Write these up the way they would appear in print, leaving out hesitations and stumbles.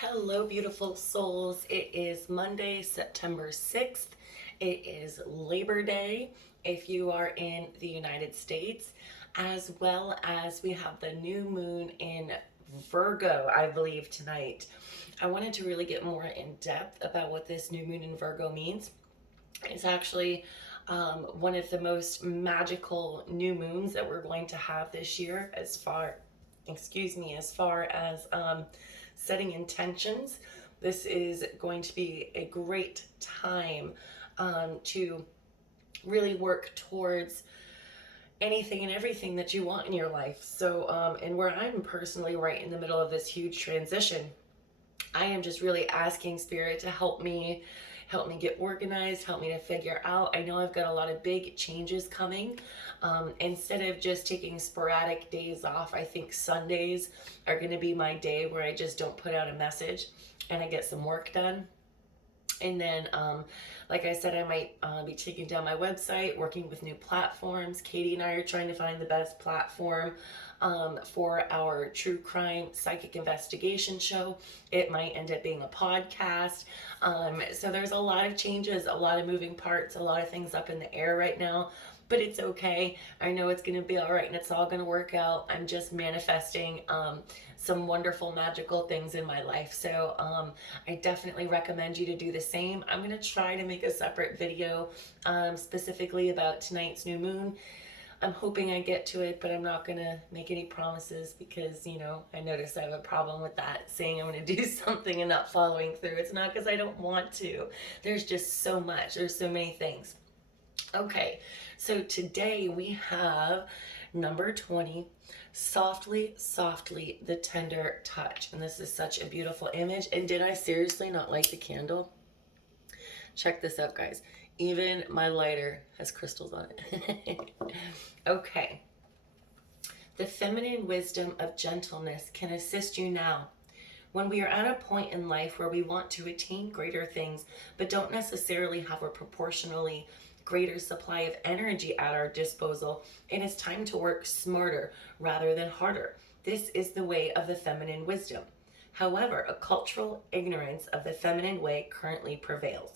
Hello, beautiful souls. It is Monday, September 6th. It is Labor Day if you are in the United States, as well as we have the new moon in Virgo, I believe, tonight. I wanted to really get more in depth about what this new moon in Virgo means. It's actually one of the most magical new moons that we're going to have this year, as far as setting intentions. This is going to be a great time to really work towards anything and everything that you want in your life. And where I'm personally right in the middle of this huge transition, I am just really asking Spirit to help me get organized, help me to figure out. I know I've got a lot of big changes coming. Instead of just taking sporadic days off, I think Sundays are going to be my day where I just don't put out a message and I get some work done. And then, like I said, I might be taking down my website, working with new platforms. Katie and I are trying to find the best platform for our true crime psychic investigation show. It might end up being a podcast. So there's a lot of changes, a lot of moving parts, a lot of things up in the air right now. But it's okay. I know it's going to be all right and it's all going to work out. I'm just manifesting some wonderful, magical things in my life. So I definitely recommend you to do the same. I'm going to try to make a separate video specifically about tonight's new moon. I'm hoping I get to it, but I'm not going to make any promises because, I notice I have a problem with that, saying I'm going to do something and not following through. It's not because I don't want to. There's just so much. There's so many things. Okay, so today we have number 20, Softly, Softly, the Tender Touch. And this is such a beautiful image. And did I seriously not light the candle? Check this out, guys. Even my lighter has crystals on it. Okay. The feminine wisdom of gentleness can assist you now. When we are at a point in life where we want to attain greater things, but don't necessarily have a proportionally greater supply of energy at our disposal, it is time to work smarter rather than harder. This is the way of the feminine wisdom. However, a cultural ignorance of the feminine way currently prevails.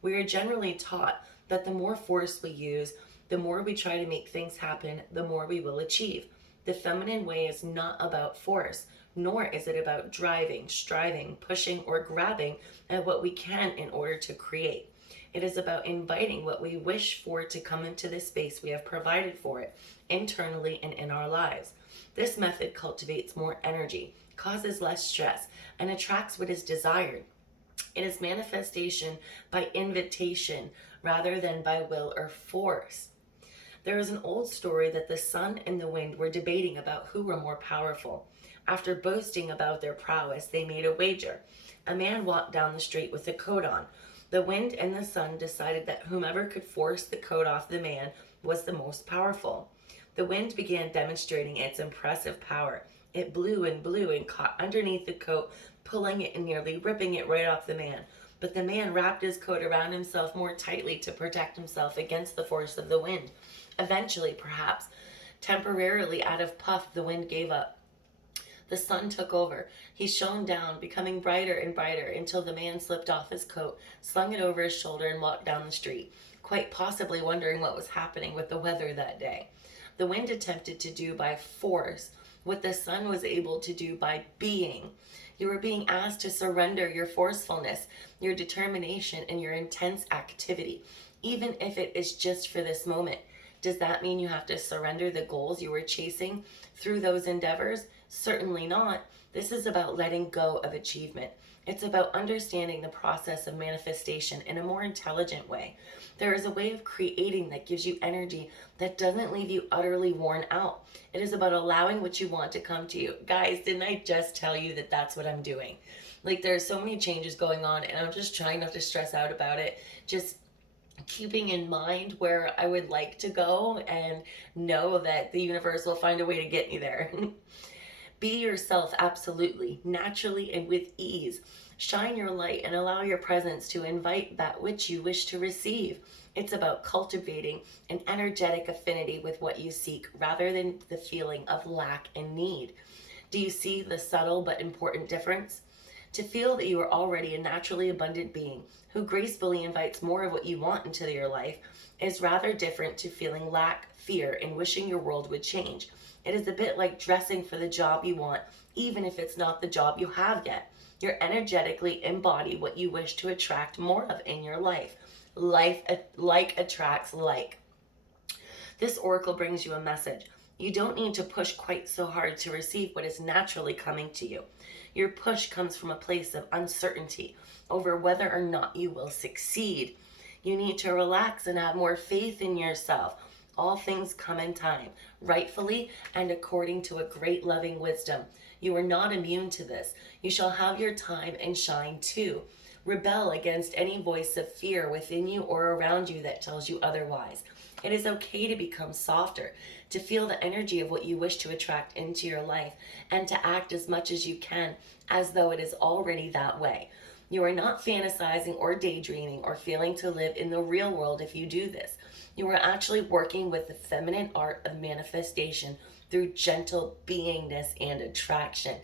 We are generally taught that the more force we use, the more we try to make things happen, the more we will achieve. The feminine way is not about force, nor is it about driving, striving, pushing, or grabbing at what we can in order to create. It is about inviting what we wish for to come into the space we have provided for it, internally and in our lives. This method cultivates more energy, causes less stress, and attracts what is desired. It is manifestation by invitation rather than by will or force. There is an old story that the sun and the wind were debating about who were more powerful. After boasting about their prowess, they made a wager. A man walked down the street with a coat on. The wind and the sun decided that whomever could force the coat off the man was the most powerful. The wind began demonstrating its impressive power. It blew and caught underneath the coat, pulling it and nearly ripping it right off the man. But the man wrapped his coat around himself more tightly to protect himself against the force of the wind. Eventually, perhaps, temporarily out of puff, the wind gave up. The sun took over. He shone down, becoming brighter and brighter until the man slipped off his coat, slung it over his shoulder, and walked down the street, quite possibly wondering what was happening with the weather that day. The wind attempted to do by force what the sun was able to do by being. You are being asked to surrender your forcefulness, your determination, and your intense activity, even if it is just for this moment. Does that mean you have to surrender the goals you were chasing through those endeavors? Certainly not. This is about letting go of achievement. It's about understanding the process of manifestation in a more intelligent way. There is a way of creating that gives you energy that doesn't leave you utterly worn out. It is about allowing what you want to come to you. Guys, didn't I just tell you that that's what I'm doing? Like, there are so many changes going on, and I'm just trying not to stress out about it. Just keeping in mind where I would like to go and know that the universe will find a way to get me there. Be yourself absolutely, naturally, and with ease. Shine your light and allow your presence to invite that which you wish to receive. It's about cultivating an energetic affinity with what you seek rather than the feeling of lack and need. Do you see the subtle but important difference? To feel that you are already a naturally abundant being who gracefully invites more of what you want into your life is rather different to feeling lack, fear, and wishing your world would change. It is a bit like dressing for the job you want, even if it's not the job you have yet. You're energetically embody what you wish to attract more of in your life. Life like attracts like. This oracle brings you a message. You don't need to push quite so hard to receive what is naturally coming to you. Your push comes from a place of uncertainty over whether or not you will succeed. You need to relax and have more faith in yourself. All things come in time, rightfully and according to a great loving wisdom. You are not immune to this. You shall have your time and shine too. Rebel against any voice of fear within you or around you that tells you otherwise. It is okay to become softer, to feel the energy of what you wish to attract into your life, and to act as much as you can as though it is already that way. You are not fantasizing or daydreaming or failing to live in the real world if you do this. You are actually working with the feminine art of manifestation through gentle beingness and attraction.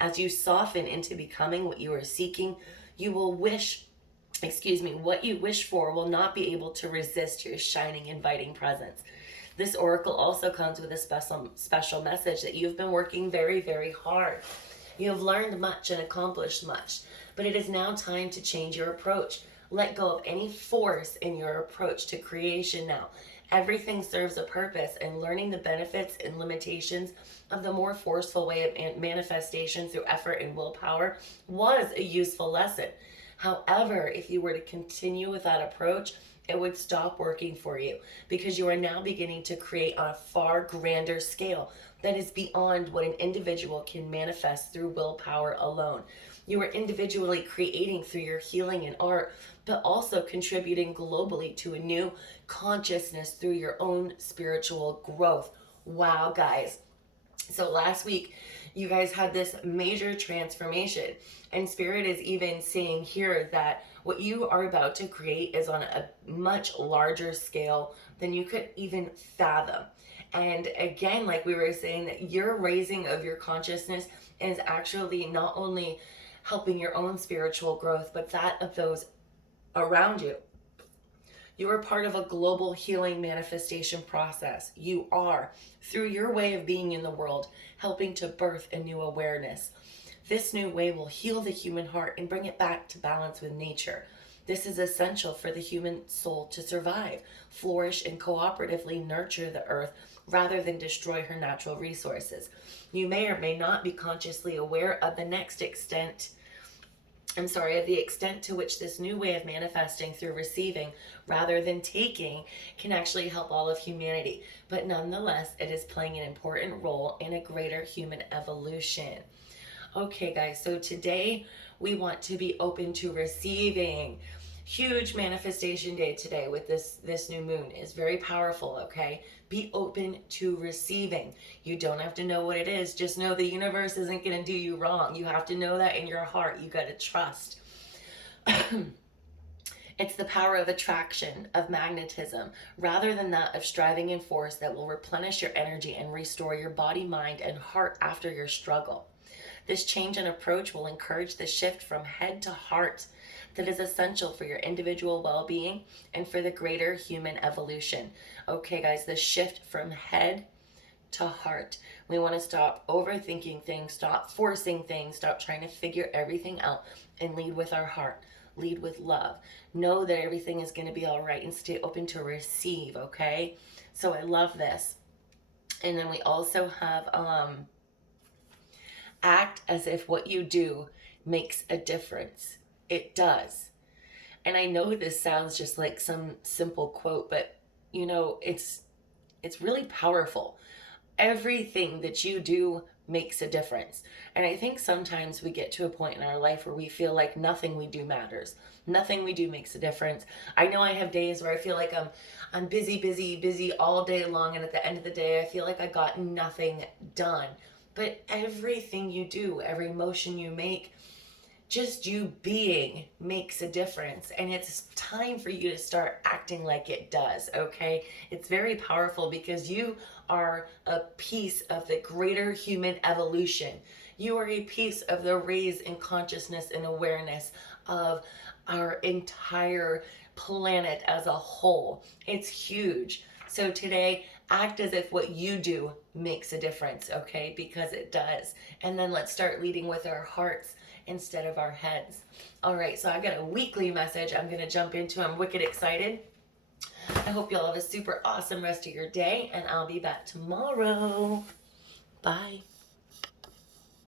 As you soften into becoming what you are seeking, you will what you wish for will not be able to resist your shining, inviting presence. This oracle also comes with a special message that you've been working very, very hard. You have learned much and accomplished much, but it is now time to change your approach. Let go of any force in your approach to creation now. Everything serves a purpose, and learning the benefits and limitations of the more forceful way of manifestation through effort and willpower was a useful lesson. However, if you were to continue with that approach, it would stop working for you because you are now beginning to create on a far grander scale that is beyond what an individual can manifest through willpower alone. You are individually creating through your healing and art, but also contributing globally to a new consciousness through your own spiritual growth. Wow, guys. So last week, you guys had this major transformation, and Spirit is even saying here that what you are about to create is on a much larger scale than you could even fathom. And again, like we were saying, that your raising of your consciousness is actually not only helping your own spiritual growth, but that of those around you. You are part of a global healing manifestation process. You are, through your way of being in the world, helping to birth a new awareness. This new way will heal the human heart and bring it back to balance with nature. This is essential for the human soul to survive, flourish, and cooperatively nurture the earth rather than destroy her natural resources. You may or may not be consciously aware of the extent to which this new way of manifesting through receiving rather than taking can actually help all of humanity. But nonetheless, it is playing an important role in a greater human evolution. Okay, guys, so today we want to be open to receiving. Huge manifestation day today with this new moon is very powerful, okay? Be open to receiving. You don't have to know what it is. Just know the universe isn't going to do you wrong. You have to know that in your heart. You got to trust. It's the power of attraction, of magnetism, rather than that of striving and force that will replenish your energy and restore your body, mind, and heart after your struggle. This change in approach will encourage the shift from head to heart that is essential for your individual well-being and for the greater human evolution. Okay, guys, the shift from head to heart. We want to stop overthinking things, stop forcing things, stop trying to figure everything out, and lead with our heart. Lead with love. Know that everything is going to be all right and stay open to receive, okay? So I love this. And then we also have act as if what you do makes a difference. It does. And I know this sounds just like some simple quote, but you know, it's really powerful. Everything that you do makes a difference. And I think sometimes we get to a point in our life where we feel like nothing we do matters. Nothing we do makes a difference. I know I have days where I feel like I'm busy all day long, and at the end of the day I feel like I got nothing done. But everything you do, every motion you make, just you being makes a difference, and it's time for you to start acting like it does, okay? It's very powerful because you are a piece of the greater human evolution. You are a piece of the raise in consciousness and awareness of our entire planet as a whole. It's huge. So today, act as if what you do makes a difference, okay? Because it does. And then let's start leading with our hearts instead of our heads. All right, so I've got a weekly message I'm going to jump into. I'm wicked excited. I hope you all have a super awesome rest of your day, and I'll be back tomorrow. Bye.